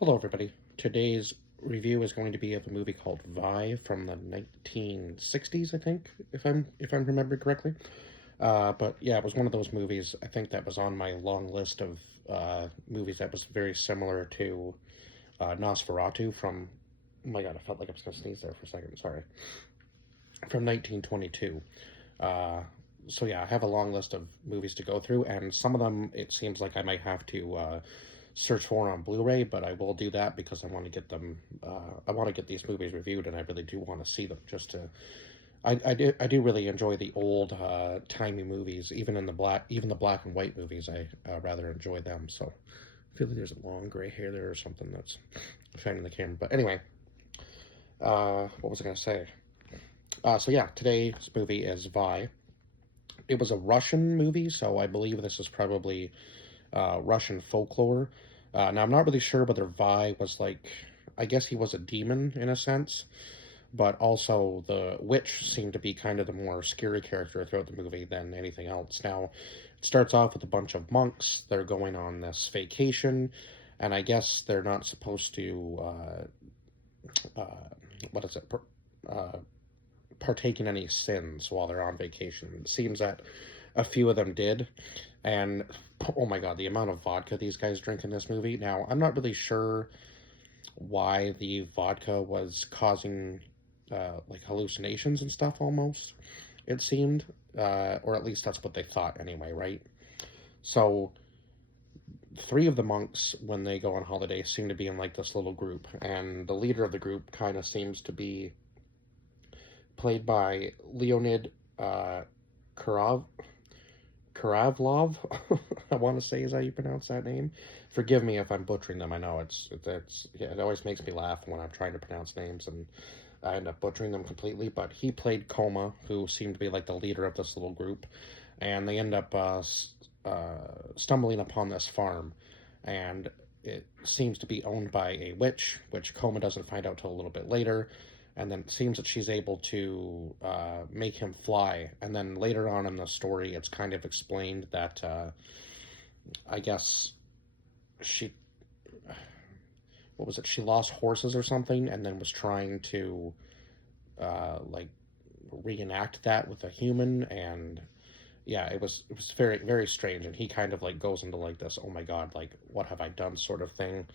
Hello, everybody. Today's review is going to be of a movie called Vi from the 1960s, I think, if I'm remembering correctly. But yeah, it was one of those movies. I think that was on my long list of movies that was very similar to Nosferatu from. Oh my God, I felt like I was gonna sneeze there for a second. Sorry. From 1922. Uh, so yeah, I have a long list of movies to go through, and some of them it seems like I might have to search for on Blu-ray, but I will do that because I want to get them. I want to get these movies reviewed, and I really do want to see them. Just to, I do really enjoy the old timey movies, even the black and white movies. I rather enjoy them. So I feel like there's a long gray hair there or something that's offending the camera. But anyway, what was I gonna say? So yeah, today's movie is Vi. It was a Russian movie, so I believe this is probably Russian folklore. Now, I'm not really sure whether Vi was like, I guess he was a demon in a sense, but also the witch seemed to be kind of the more scary character throughout the movie than anything else. Now, it starts off with a bunch of monks. They're going on this vacation, and I guess they're not supposed to, what is it, uh, partake in any sins while they're on vacation. It seems that a few of them did, and oh my god, the amount of vodka these guys drink in this movie. Now, I'm not really sure why the vodka was causing like hallucinations and stuff almost, it seemed, or at least that's what they thought anyway, right? So, three of the monks, when they go on holiday, seem to be in like this little group, and the leader of the group kind of seems to be played by Leonid uh, Karav Karavlov. I want to say is how you pronounce that name. Forgive me if I'm butchering them. I know yeah, it always makes me laugh when I'm trying to pronounce names and I end up butchering them completely. But he played Coma, who seemed to be like the leader of this little group, and they end up stumbling upon this farm, and it seems to be owned by a witch, which Coma doesn't find out till a little bit later. And then it seems that she's able to make him fly. And then later on in the story, it's kind of explained that I guess she, what was it? She lost horses or something, and then was trying to like reenact that with a human. And yeah, it was very strange. And he kind of like goes into like this, oh my god, like what have I done sort of thing.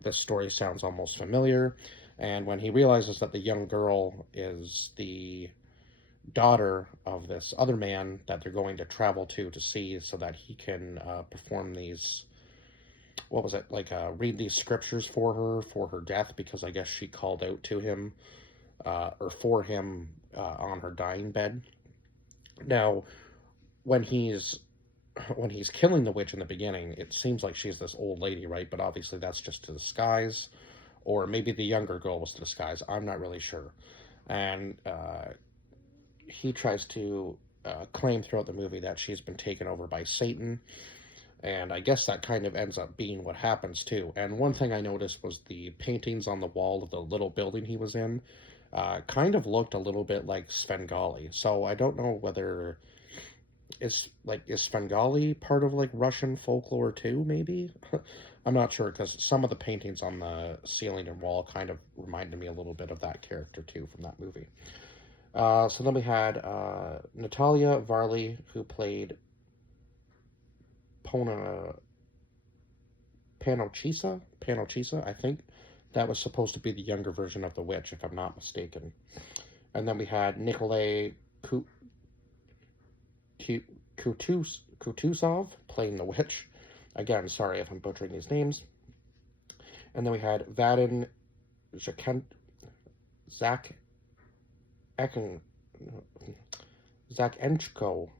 This story sounds almost familiar. And when he realizes that the young girl is the daughter of this other man that they're going to travel to see so that he can perform these, what was it, like read these scriptures for her death, because I guess she called out to him or for him on her dying bed. Now, when he's when he's killing the witch in the beginning, it seems like she's this old lady, right? But obviously that's just to disguise, or maybe the younger girl was to disguise. I'm not really sure. And he tries to claim throughout the movie that she's been taken over by Satan, and I guess that kind of ends up being what happens too. And one thing I noticed was the paintings on the wall of the little building he was in kind of looked a little bit like Svengali. So I don't know whether is Svengali part of like Russian folklore too, maybe? I'm not sure because some of the paintings on the ceiling and wall kind of reminded me a little bit of that character too from that movie. So then we had Natalia Varley, who played Pona Panochisa, I think. That was supposed to be the younger version of the witch, if I'm not mistaken. And then we had Nikolay Kutusov playing the witch. Again, sorry if I'm butchering these names. And then we had Vadim Zach Ekin, Zakhenchko,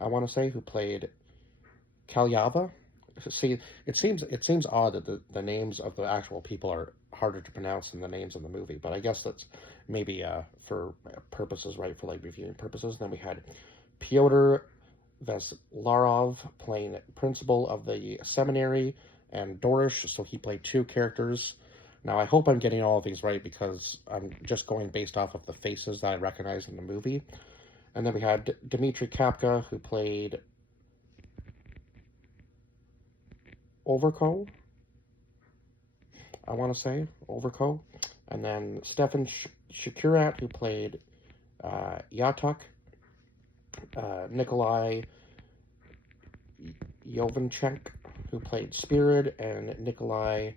I want to say, who played Kalyaba. See, it seems odd that the names of the actual people are harder to pronounce than the names in the movie, but I guess that's maybe for purposes, right, for like reviewing purposes. And then we had Pyotr Veslarov playing principal of the seminary, and Dorish, so he played two characters. Now, I hope I'm getting all of these right because I'm just going based off of the faces that I recognize in the movie. And then we had Dmitry Kapka, who played Overko. I want to say, Overko. And then Stefan Shakurat, who played Yatok, Nikolai Yovanchenk, who played Spirit, and Nikolai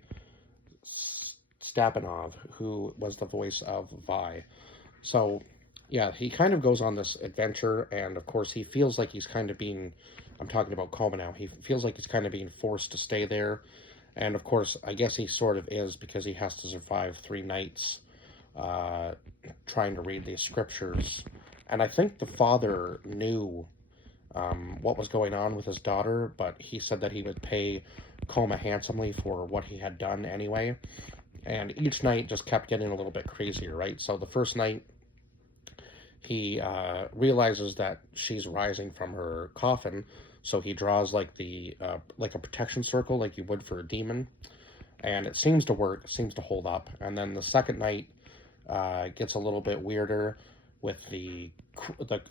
Stabanov, who was the voice of Vi. So, yeah, he kind of goes on this adventure, and of course, he feels like he's kind of being. I'm talking about Koma now. He feels like he's kind of being forced to stay there, and of course, I guess he sort of is because he has to survive 3 nights uh, trying to read these scriptures. And I think the father knew what was going on with his daughter, but he said that he would pay Koma handsomely for what he had done anyway. And each night just kept getting a little bit crazier, right? So the first night, he realizes that she's rising from her coffin, so he draws like a protection circle, like you would for a demon, and it seems to work, seems to hold up. And then the second night gets a little bit weirder with the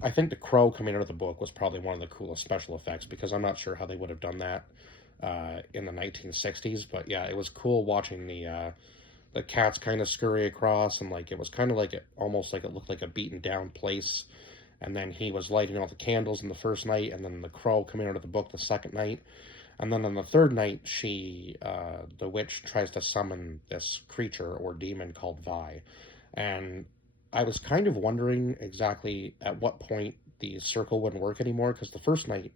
I think the crow coming out of the book was probably one of the coolest special effects, because I'm not sure how they would have done that in the 1960s, but yeah, it was cool watching the cats kind of scurry across, and like it was kind of like it almost like it looked like a beaten down place. And then he was lighting all the candles in the first night, and then the crow coming out of the book the second night. And then on the third night, the witch tries to summon this creature or demon called Vi. And I was kind of wondering exactly at what point the circle wouldn't work anymore, because the first night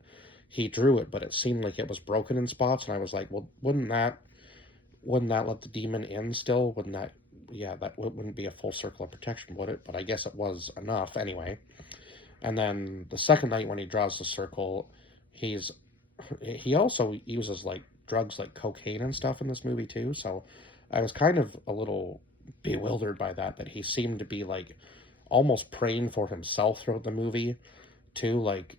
he drew it, but it seemed like it was broken in spots, and I was like, well, wouldn't that let the demon in still? Wouldn't that, yeah, that wouldn't be a full circle of protection, would it? But I guess it was enough anyway. And then the second night when he draws the circle, he's he also uses like drugs like cocaine and stuff in this movie too. So I was kind of a little bewildered by that he seemed to be like almost praying for himself throughout the movie too, like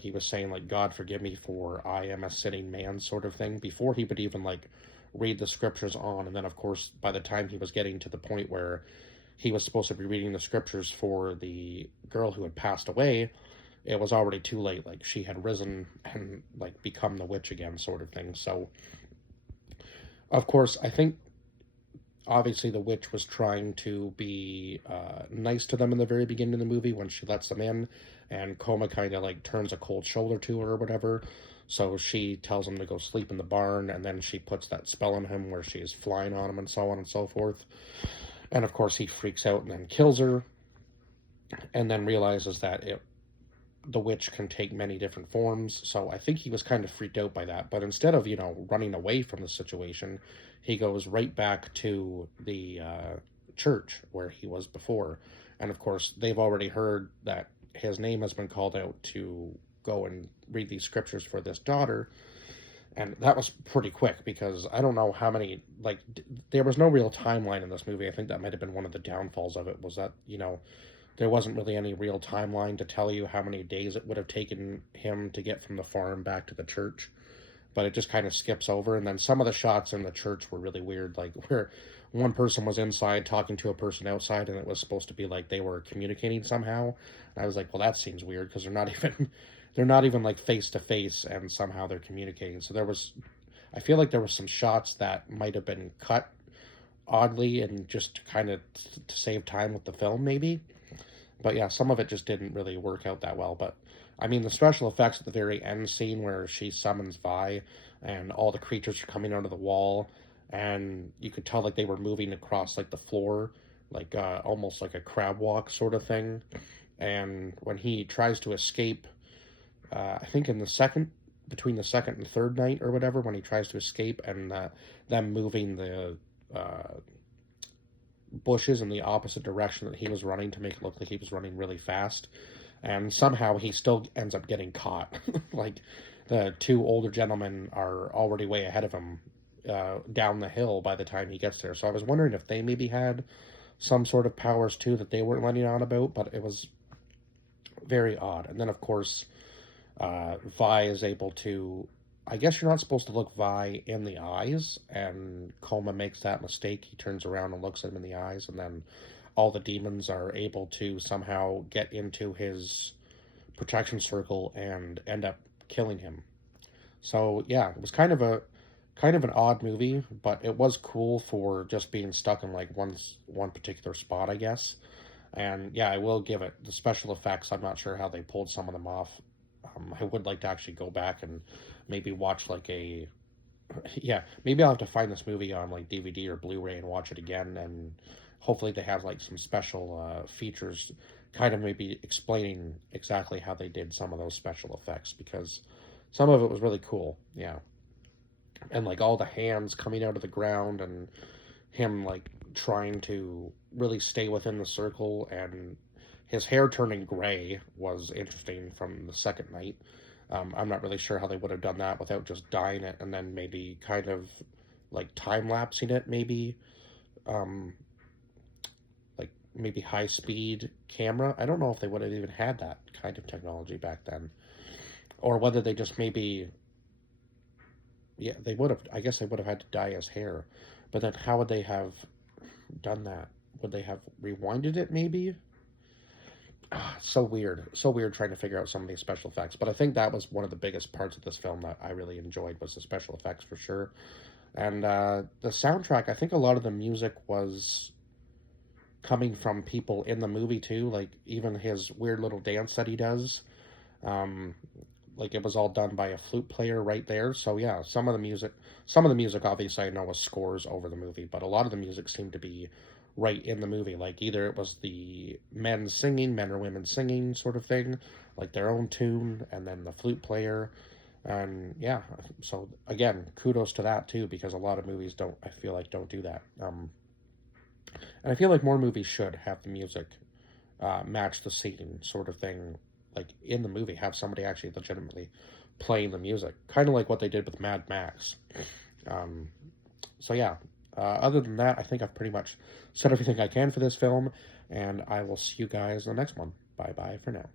he was saying like, God forgive me for I am a sinning man, sort of thing, before he would even like read the scriptures on. And then of course by the time he was getting to the point where he was supposed to be reading the scriptures for the girl who had passed away, it was already too late. Like she had risen and like become the witch again, sort of thing. So of course I think obviously the witch was trying to be nice to them in the very beginning of the movie when she lets them in, and Koma kind of like turns a cold shoulder to her or whatever. So she tells him to go sleep in the barn, and then she puts that spell on him where she is flying on him and so on and so forth. And of course he freaks out and then kills her, and then realizes that the witch can take many different forms. So I think he was kind of freaked out by that. But instead of, running away from the situation, he goes right back to the church where he was before. And of course, they've already heard that his name has been called out to go and read these scriptures for this daughter. And that was pretty quick, because I don't know how many, like, there was no real timeline in this movie. I think that might have been one of the downfalls of it, was that, there wasn't really any real timeline to tell you how many days it would have taken him to get from the farm back to the church. But it just kind of skips over. And then some of the shots in the church were really weird, like where one person was inside talking to a person outside, and it was supposed to be like they were communicating somehow. And I was like, well, that seems weird, because they're not even like face to face, and somehow they're communicating. So I feel like there was some shots that might have been cut oddly, and just kind of to save time with the film, maybe. But yeah, some of it just didn't really work out that well. But I mean, the special effects at the very end scene where she summons Vi and all the creatures are coming out of the wall, and you could tell like they were moving across like the floor, like almost like a crab walk sort of thing. And when he tries to escape, I think between the second and third night or whatever, when he tries to escape, and them moving the bushes in the opposite direction that he was running to make it look like he was running really fast, and somehow he still ends up getting caught. Like the two older gentlemen are already way ahead of him down the hill by the time he gets there. So I was wondering if they maybe had some sort of powers too that they weren't letting on about, but it was very odd. And then of course Vi is able to, I guess you're not supposed to look Vi in the eyes, and Koma makes that mistake. He turns around and looks at him in the eyes, and then all the demons are able to somehow get into his protection circle and end up killing him. So yeah, it was kind of a kind of an odd movie, but it was cool for just being stuck in like one particular spot, I guess. And yeah, I will give it the special effects. I'm not sure how they pulled some of them off. I would like to actually go back and maybe watch like a yeah, maybe I'll have to find this movie on like DVD or Blu-ray and watch it again, and hopefully they have like some special features, kind of maybe explaining exactly how they did some of those special effects because some of it was really cool. Yeah, and like all the hands coming out of the ground and him like trying to really stay within the circle and his hair turning gray was interesting from the second night. I'm not really sure how they would have done that without just dyeing it and then maybe kind of like time lapsing it, maybe um, like maybe high speed camera. I don't know if they would have even had that kind of technology back then, or whether they just maybe yeah they would have. I guess they would have had to dye his hair, but then how would they have done that? Would they have rewinded it maybe? So weird trying to figure out some of these special effects. But I think that was one of the biggest parts of this film that I really enjoyed was the special effects for sure. And the soundtrack, I think a lot of the music was coming from people in the movie too. Like even his weird little dance that he does, um, like it was all done by a flute player right there. So yeah, some of the music obviously I know was scores over the movie, but a lot of the music seemed to be right in the movie. Like either it was the men singing, men or women singing sort of thing, like their own tune, and then the flute player. And yeah, so again, kudos to that too, because a lot of movies don't, I feel like, don't do that. And I feel like more movies should have the music match the scene sort of thing, like in the movie, have somebody actually legitimately playing the music, kind of like what they did with Mad Max. Um, so yeah, other than that, I think I've pretty much said everything I can for this film, and I will see you guys in the next one. Bye bye for now.